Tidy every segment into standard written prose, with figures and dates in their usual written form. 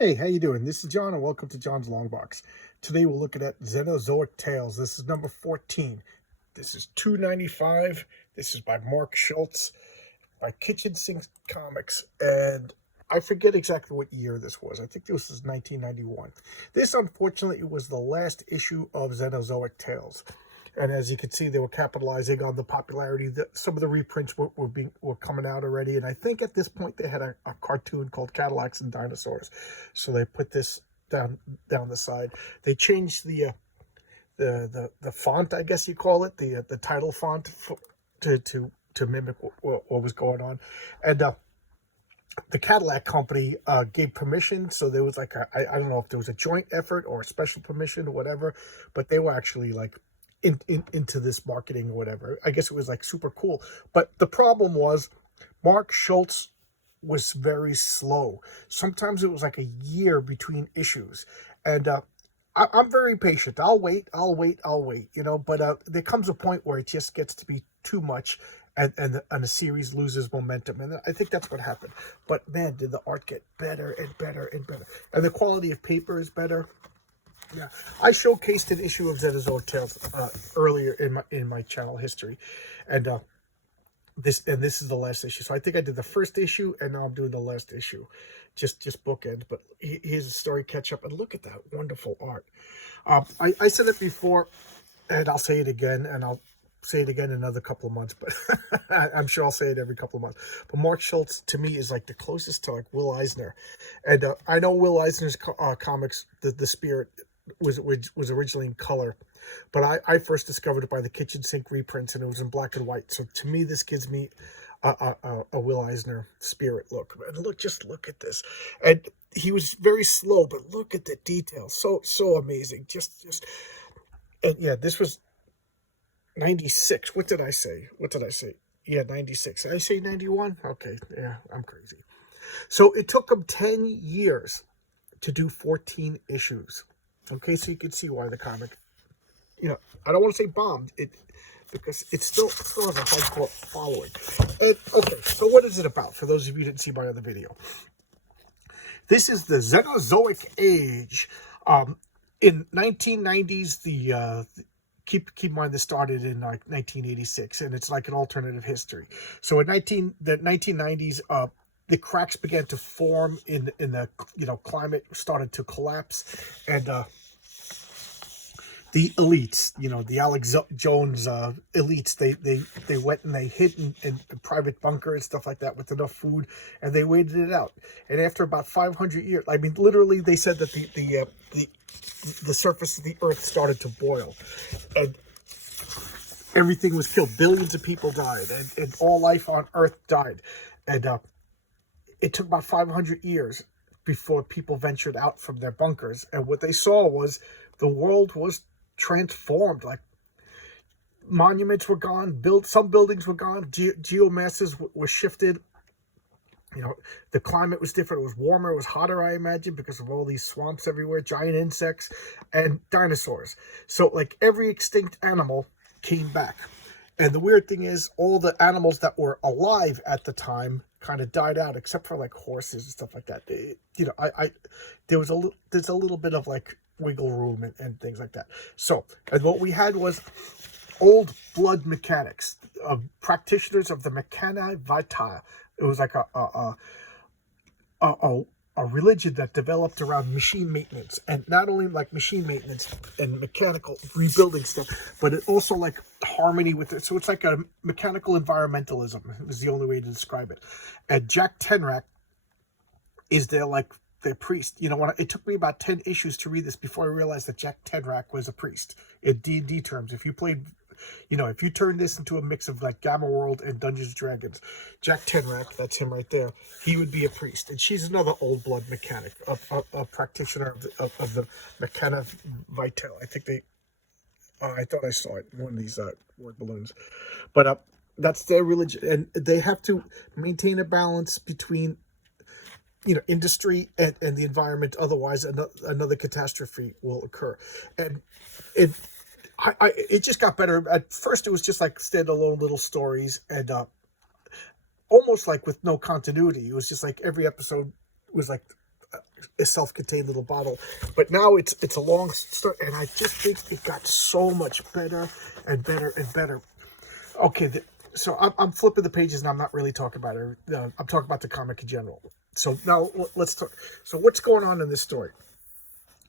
Hey, how you doing? This is John, and welcome to John's Long Box. Today we're looking at Xenozoic Tales. This is number 14. This is $2.95. This is by Mark Schultz, by Kitchen Sink Comics, and I forget exactly what year this was. I think this was 1991. This, unfortunately, was the last issue of Xenozoic Tales. And as you can see, they were capitalizing on the popularity that some of the reprints were coming out already. And I think at this point they had a cartoon called Cadillacs and Dinosaurs, so they put this down the side. They changed the font, I guess you call it, the title font to mimic what was going on, and the Cadillac company gave permission, so there was like I don't know if there was a joint effort or a special permission or whatever, but they were actually like into this marketing or whatever. I guess it was like super cool. But the problem was Mark Schultz was very slow. Sometimes it was like a year between issues. And I'm very patient. I'll wait, but there comes a point where it just gets to be too much, and the series loses momentum. And I think that's what happened. But man, did the art get better and better and better. And the quality of paper is better. Yeah, I showcased an issue of Xenozoic Tales earlier in my channel history, and this is the last issue. So I think I did the first issue, and now I'm doing the last issue, just bookend. But here's a story catch up, and look at that wonderful art. I said it before, and I'll say it again, and I'll say it again in another couple of months, but I'm sure I'll say it every couple of months. But Mark Schultz, to me, is like the closest to like Will Eisner, and I know Will Eisner's comics, the Spirit, was originally in color, but I first discovered it by the Kitchen Sink reprints, and it was in black and white. So to me, this gives me a Will Eisner Spirit look. And just look at this. And he was very slow, but look at the detail, so amazing. And yeah, this was 96. What did I say? Yeah, 96. Did I say 91? Okay, yeah, I'm crazy. So it took him 10 years to do 14 issues. Okay, so you can see why the comic, I don't want to say bombed, because it still has a hardcore following. And, okay, so what is it about, for those of you who didn't see my other video? This is the Xenozoic Age. In 1990s, keep in mind this started in like 1986, and it's like an alternative history. So in the 1990s, the cracks began to form in the climate started to collapse, and the elites, the Alex Jones elites, they went and they hid in private bunker and stuff like that with enough food, and they waited it out. And after about 500 years, I mean, literally, they said that the surface of the earth started to boil, and everything was killed. Billions of people died, and all life on earth died. And it took about 500 years before people ventured out from their bunkers, and what they saw was the world was transformed. Like, monuments were gone, some buildings were gone, geomasses were shifted. The climate was different. It was warmer, it was hotter, I imagine, because of all these swamps everywhere, giant insects, and dinosaurs. So, like, every extinct animal came back. And the weird thing is, all the animals that were alive at the time kind of died out, except for like horses and stuff like that. There's a little bit of like wiggle room and things like that. So, and what we had was old blood mechanics, practitioners of the Mechana Vitae. It was like a religion that developed around machine maintenance, and not only like machine maintenance and mechanical rebuilding stuff, but it also like harmony with it. So it's like a mechanical environmentalism is the only way to describe it. And Jack Tenrak is their priest. It took me about 10 issues to read this before I realized that Jack Tenrak was a priest in D&D terms. If you played, if you turn this into a mix of like Gamma World and Dungeons & Dragons, Jack Tenrak, that's him right there, he would be a priest. And she's another old blood mechanic, a practitioner of the Mechana Vital. I think I thought I saw it in one of these word balloons. But that's their religion. And they have to maintain a balance between industry and the environment. Otherwise, another catastrophe will occur. And it just got better. At first, it was just like standalone little stories, and almost like with no continuity. It was just like every episode was like a self-contained little bottle. But now it's a long story, and I just think it got so much better and better and better. Okay, so I'm flipping the pages, and I'm not really talking about it. I'm talking about the comic in general. So now let's talk. So what's going on in this story?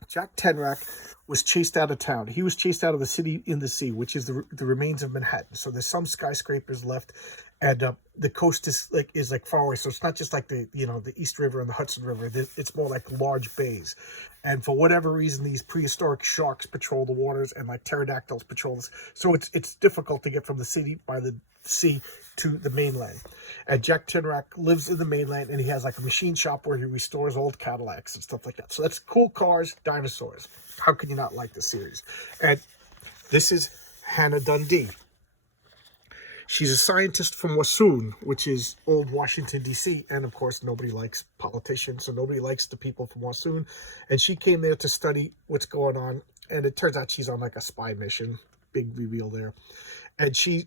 Jack Tenrack was chased out of town. He was chased out of the city in the sea, which is the remains of Manhattan. So there's some skyscrapers left, and the coast is like far away. So it's not just like the East River and the Hudson River. It's more like large bays. And for whatever reason, these prehistoric sharks patrol the waters, and like pterodactyls patrol this. So it's difficult to get from the city by the sea to the mainland. And Jack Tenrack lives in the mainland, and he has like a machine shop where he restores old Cadillacs and stuff like that. So that's cool cars, dinosaurs. How can you not like the series? And this is Hannah Dundee. She's a scientist from Wassoon, which is old Washington, D.C. And, of course, nobody likes politicians, so nobody likes the people from Wassoon. And she came there to study what's going on. And it turns out she's on, like, a spy mission. Big reveal there. And she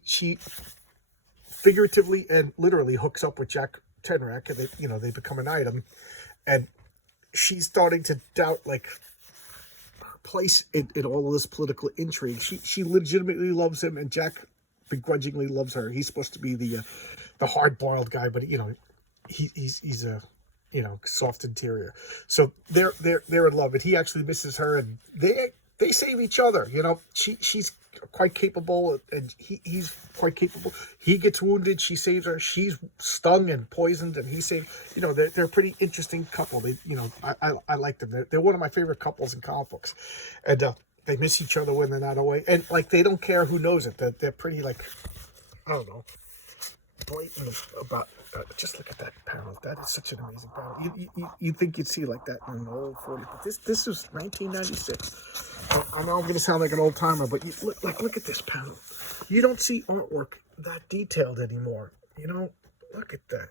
figuratively and literally hooks up with Jack Tenrack. And, they become an item. And she's starting to doubt, like, her place in all of this political intrigue. She legitimately loves him, and Jack begrudgingly loves her. He's supposed to be the hard-boiled guy, but he's a soft interior. So they're in love, and he actually misses her, and they save each other. She's quite capable, and he's quite capable. He gets wounded, she saves her. She's stung and poisoned, and he saved. They're a pretty interesting couple. I like them. They're one of my favorite couples in comic books, and they miss each other when they're not away. And, they don't care who knows it. They're pretty, I don't know, blatant about... just look at that panel. That is such an amazing panel. You'd think you'd see like that in an old 40. But this was 1996. I know I'm going to sound like an old-timer, but look at this panel. You don't see artwork that detailed anymore. Look at that.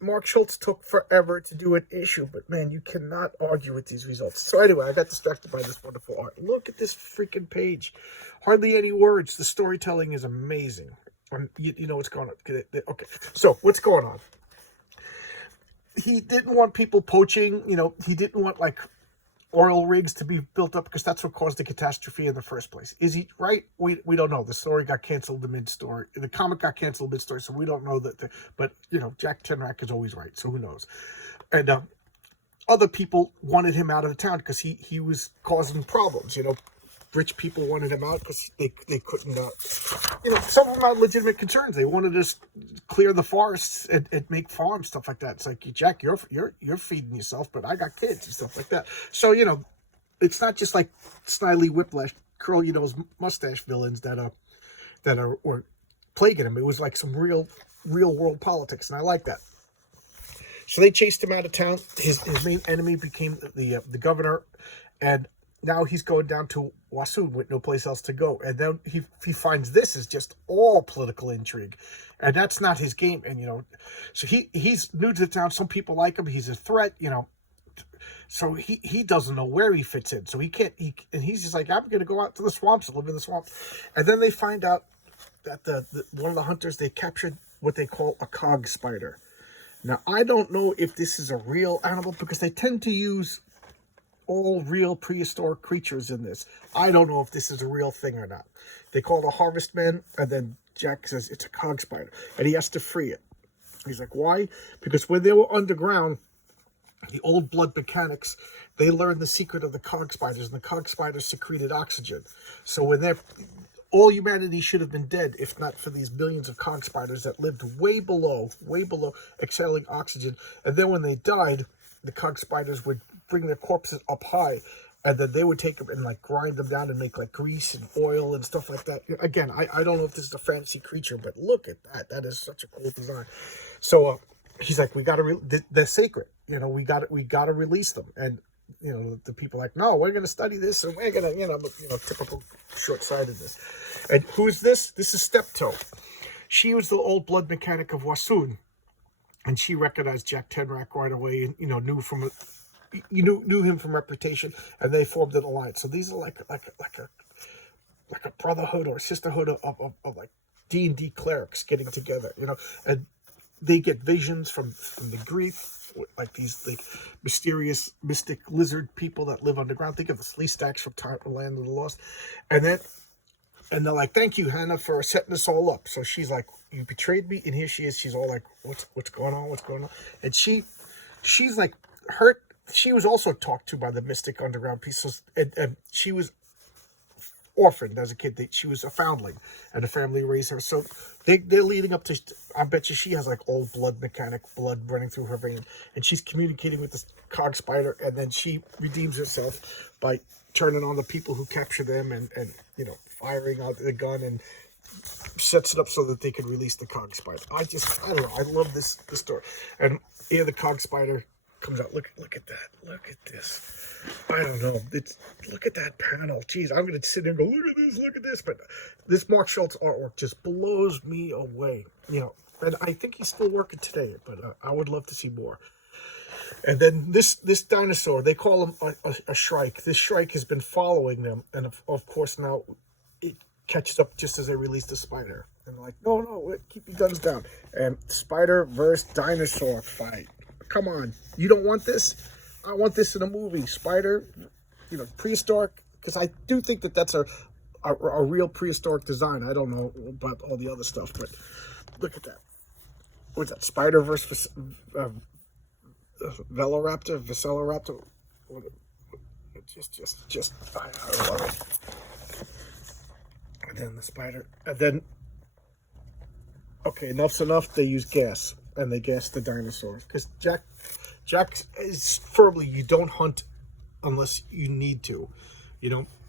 Mark Schultz took forever to do an issue, but man, you cannot argue with these results. So anyway, I got distracted by this wonderful art. Look at this freaking page. Hardly any words. The storytelling is amazing. You know what's going on. Okay, so what's going on? He didn't want people poaching. He didn't want, oil rigs to be built up, because that's what caused the catastrophe in the first place. Is he right? We don't know. The story got canceled mid-story. The comic got canceled mid-story, so we don't know that. But Jack Tenrack is always right, so who knows? And other people wanted him out of the town because he was causing problems. Rich people wanted him out because they couldn't. Some of them had legitimate concerns. They wanted to clear the forests and make farms, stuff like that. It's like, Jack, you're feeding yourself, but I got kids and stuff like that. So it's not just like Snidely Whiplash, curl your nose mustache villains that are plaguing him. It was like some real world politics, and I like that. So they chased him out of town. His main enemy became the governor, and now he's going down to Wassoon with no place else to go. And then he finds this is just all political intrigue. And that's not his game. And, so he's new to the town. Some people like him. He's a threat, So he doesn't know where he fits in. So he can't, and he's just like, I'm going to go out to the swamps and live in the swamp. And then they find out that one of the hunters, they captured what they call a cog spider. Now, I don't know if this is a real animal, because they tend to use all real prehistoric creatures in this. I don't know if this is a real thing or not. They call it a harvestman, and then Jack says it's a cog spider, and he has to free it. He's like, why? Because when they were underground, the old blood mechanics, they learned the secret of the cog spiders, and the cog spiders secreted oxygen. So when all humanity should have been dead if not for these millions of cog spiders that lived way below, exhaling oxygen. And then when they died, the cog spiders would bring their corpses up high, and then they would take them and grind them down and make grease and oil and stuff like that. Again, I don't know if this is a fancy creature, but look at that. That is such a cool design. So he's like, we got to, they're sacred. We got to release them. And the people are like, no, we're going to study this, and we're going to, typical short-sightedness. And who is this? This is Steptoe. She was the old blood mechanic of Wassoon, and she recognized Jack Tenrack right away, and knew him from reputation, and they formed an alliance. So these are like a brotherhood or sisterhood of D&D clerics getting together, and they get visions from the grief like these like mysterious mystic lizard people that live underground. Think of the Lee Stacks from Land of the Lost, and they're like, "Thank you, Hannah, for setting this all up." So she's like, "You betrayed me," and here she is. She's all like, "What's going on? What's going on?" And she's like hurt. She was also talked to by the mystic underground pieces, and she was orphaned as a kid. She was a foundling, and the family raised her. So they're leading up to. I bet you she has like old mechanic blood running through her veins, and she's communicating with this cog spider, and then she redeems herself by turning on the people who capture them, and firing out the gun, and sets it up so that they can release the cog spider. I don't know. I love this story, and here the cog spider comes out. Look at that. Look at this. I don't know. Look at that panel. Jeez, I'm going to sit there and go, look at this. But this Mark Schultz artwork just blows me away. And I think he's still working today, but I would love to see more. And then this dinosaur, they call him a shrike. This shrike has been following them, and of course now it catches up just as they release the spider. And they're like, no, keep your guns down. And spider versus dinosaur fight. Come on, you don't want this? I want this in a movie. Spider, prehistoric, because I do think that's a real prehistoric design. I don't know about all the other stuff, but look at that. What's that? Spider versus Velociraptor? Just, I love it. And then the spider, and then, okay, enough's enough. They use gas, and they gas the dinosaur, because Jack is firmly, you don't hunt unless you need to,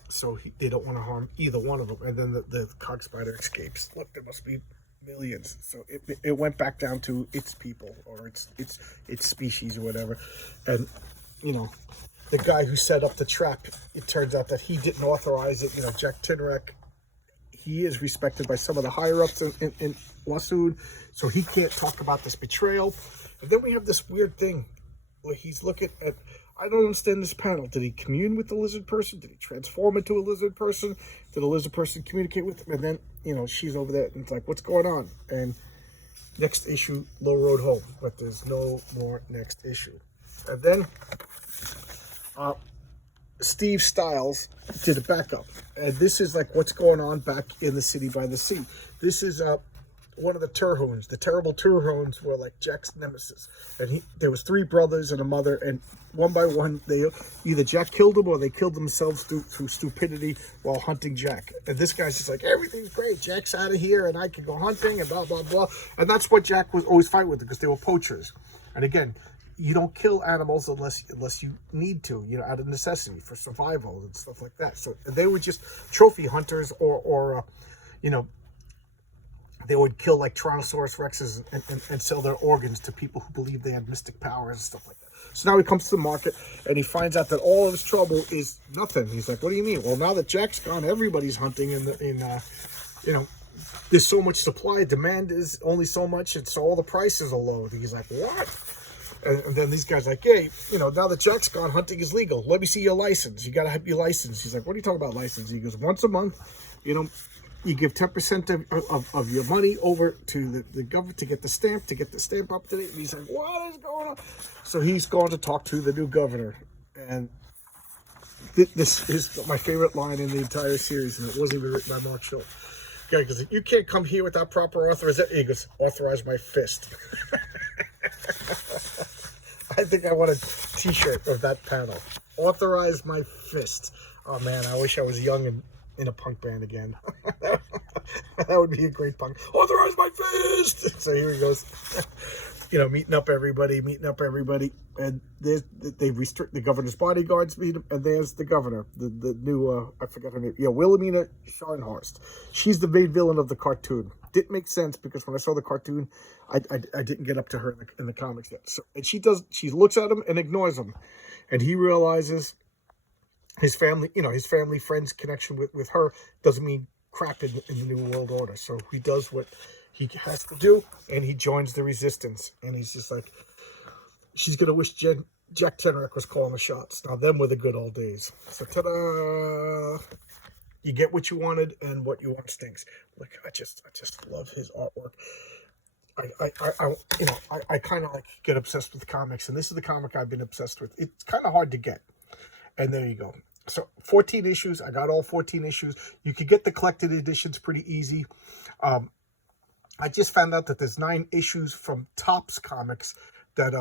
so they don't want to harm either one of them. And then the cog spider escapes. Look, there must be millions. So it went back down to its people, or its species, or whatever. And, the guy who set up the trap, it turns out that he didn't authorize it. Jack Tinrek, he is respected by some of the higher-ups in Wassoon, so he can't talk about this betrayal. And then we have this weird thing where he's looking at, I don't understand this panel. Did he commune with the lizard person? Did he transform into a lizard person? Did the lizard person communicate with him? And then, she's over there, and it's like, what's going on? And next issue, Low Road Home. But there's no more next issue. And then Steve Stiles did a backup. And this is like what's going on back in the city by the sea. This is one of the Terhoons. The terrible Terhoons were like Jack's nemesis. And there was 3 brothers and a mother, and one by one, either Jack killed them or they killed themselves through stupidity while hunting Jack. And this guy's just like, everything's great. Jack's out of here, and I can go hunting, and blah, blah, blah. And that's what Jack was always fighting with, because they were poachers. And again, you don't kill animals unless you need to, out of necessity for survival and stuff like that. So they were just trophy hunters, or they would kill like Tyrannosaurus Rexes and sell their organs to people who believed they had mystic powers and stuff like that. So now he comes to the market, and he finds out that all of his trouble is nothing. He's like, what do you mean? Well, now that Jack's gone, everybody's hunting there's so much supply, demand is only so much, and so all the prices are low. He's like, what? And then these guys like, hey, now that Jack's gone, hunting is legal. Let me see your license. You got to have your license. He's like, what are you talking about license? He goes, once a month, you give 10% of your money over to the government to get the stamp up to date. And he's like, what is going on? So he's going to talk to the new governor. And this is my favorite line in the entire series, and it wasn't even written by Mark Schultz. Guy goes, you can't come here without proper authorization. He goes, authorize my fist. I think I want a t-shirt of that panel. Authorize my fist. Oh man, I wish I was young and in a punk band again. That would be a great punk. Authorize my fist! So here he goes. Meeting up everybody. And they restrict the governor's bodyguards meet him, and there's the governor, the new, I forgot her name. Yeah, Wilhelmina Scharnhorst. She's the main villain of the cartoon. Didn't make sense, because when I saw the cartoon, I didn't get up to her in the comics yet. So, and she looks at him and ignores him. And he realizes his family, friends' connection with her doesn't mean crap in the New World Order. So he does what he has to do, and he joins the resistance. And he's just like, she's going to wish Jack Tenrek was calling the shots. Now, them were the good old days. So, ta-da! You get what you wanted, and what you want stinks. Look, I just love his artwork. I kind of like get obsessed with comics, and this is the comic I've been obsessed with. It's kind of hard to get, and there you go. So 14 issues. I got all 14 issues. You could get the collected editions pretty easy. I just found out that there's 9 issues from Topps Comics that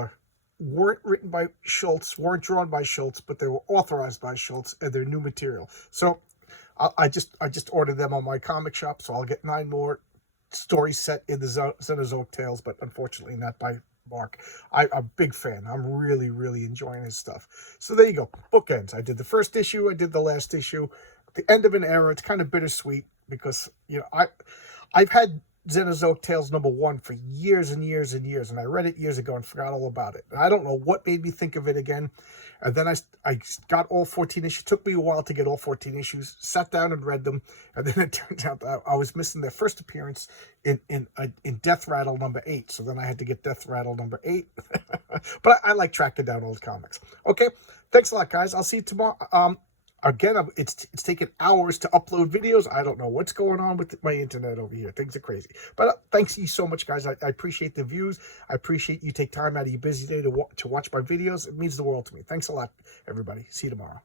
weren't written by Schultz, weren't drawn by Schultz, but they were authorized by Schultz, and they're new material. So I just ordered them on my comic shop, so I'll get 9 more stories set in the Xenozoic Tales, but unfortunately not by Mark. I'm a big fan. I'm really, really enjoying his stuff. So there you go. Bookends. I did the first issue. I did the last issue. The end of an era. It's kind of bittersweet because, you know, I've had Xenozoic Tales #1 for years and years and years, and I read it years ago and forgot all about it. And I don't know what made me think of it again. And then I got all 14 issues. It took me a while to get all 14 issues. Sat down and read them, and then it turned out that I was missing their first appearance in Death Rattle #8. So then I had to get Death Rattle #8. But I like tracking down old comics. Okay, thanks a lot, guys. I'll see you tomorrow. Again, it's taken hours to upload videos. I don't know what's going on with my internet over here. Things are crazy. But thanks you so much, guys. I appreciate the views. I appreciate you take time out of your busy day to watch my videos. It means the world to me. Thanks a lot, everybody. See you tomorrow.